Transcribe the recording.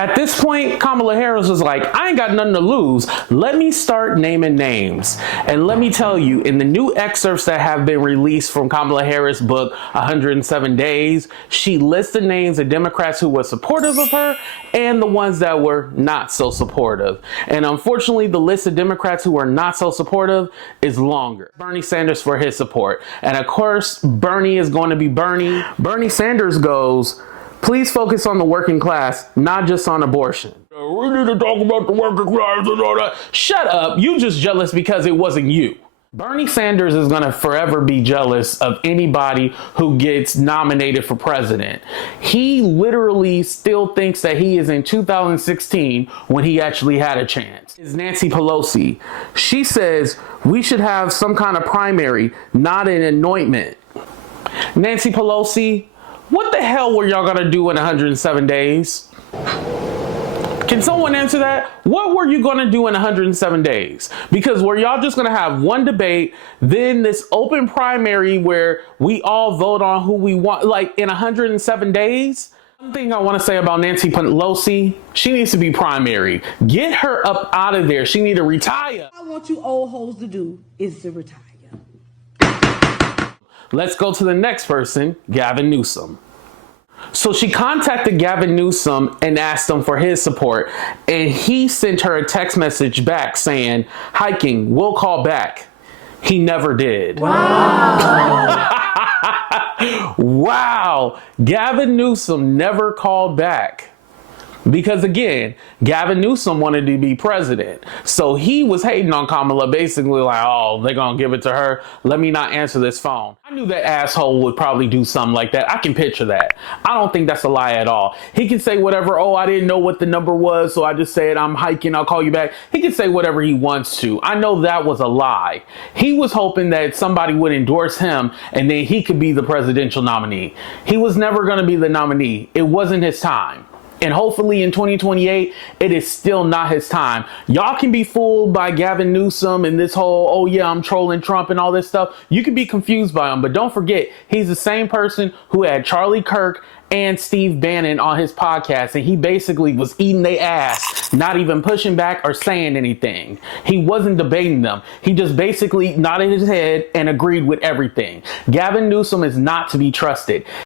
At this point, Kamala Harris was like, I ain't got nothing to lose. Let me start naming names. And let me tell you, in the new excerpts that have been released from Kamala Harris' book, 107 Days, she lists the names of Democrats who were supportive of her and the ones that were not so supportive. And unfortunately, the list of Democrats who were not so supportive is longer. Bernie Sanders for his support. And of course, Bernie is going to be Bernie. Bernie Sanders goes, please focus on the working class, not just on abortion. We need to talk about the working class and all that. Shut up. You just jealous because it wasn't you. Bernie Sanders is going to forever be jealous of anybody who gets nominated for president. He literally still thinks that he is in 2016 when he actually had a chance. It's Nancy Pelosi. She says we should have some kind of primary, not an anointment. Nancy Pelosi, what the hell were y'all gonna do in 107 days? Can someone answer that? What were you gonna do in 107 days? Because were y'all just gonna have one debate, then this open primary where we all vote on who we want, like in 107 days? One thing I wanna say about Nancy Pelosi, she needs to be primary. Get her up out of there. She need to retire. All I want you old hoes to do is to retire. Let's go to the next person, Gavin Newsom. So she contacted Gavin Newsom and asked him for his support, and he sent her a text message back saying, hiking, we'll call back. He never did. Wow. Wow. Gavin Newsom never called back. Because again, Gavin Newsom wanted to be president. So he was hating on Kamala, basically like, oh, they're going to give it to her. Let me not answer this phone. I knew that asshole would probably do something like that. I can picture that. I don't think that's a lie at all. He can say whatever. Oh, I didn't know what the number was, so I just said I'm hiking. I'll call you back. He can say whatever he wants to. I know that was a lie. He was hoping that somebody would endorse him and then he could be the presidential nominee. He was never going to be the nominee. It wasn't his time. And hopefully in 2028, it is still not his time. Y'all can be fooled by Gavin Newsom and this whole, oh yeah, I'm trolling Trump and all this stuff. You can be confused by him, but don't forget, he's the same person who had Charlie Kirk and Steve Bannon on his podcast, and he basically was eating their ass, not even pushing back or saying anything. He wasn't debating them. He just basically nodded his head and agreed with everything. Gavin Newsom is not to be trusted.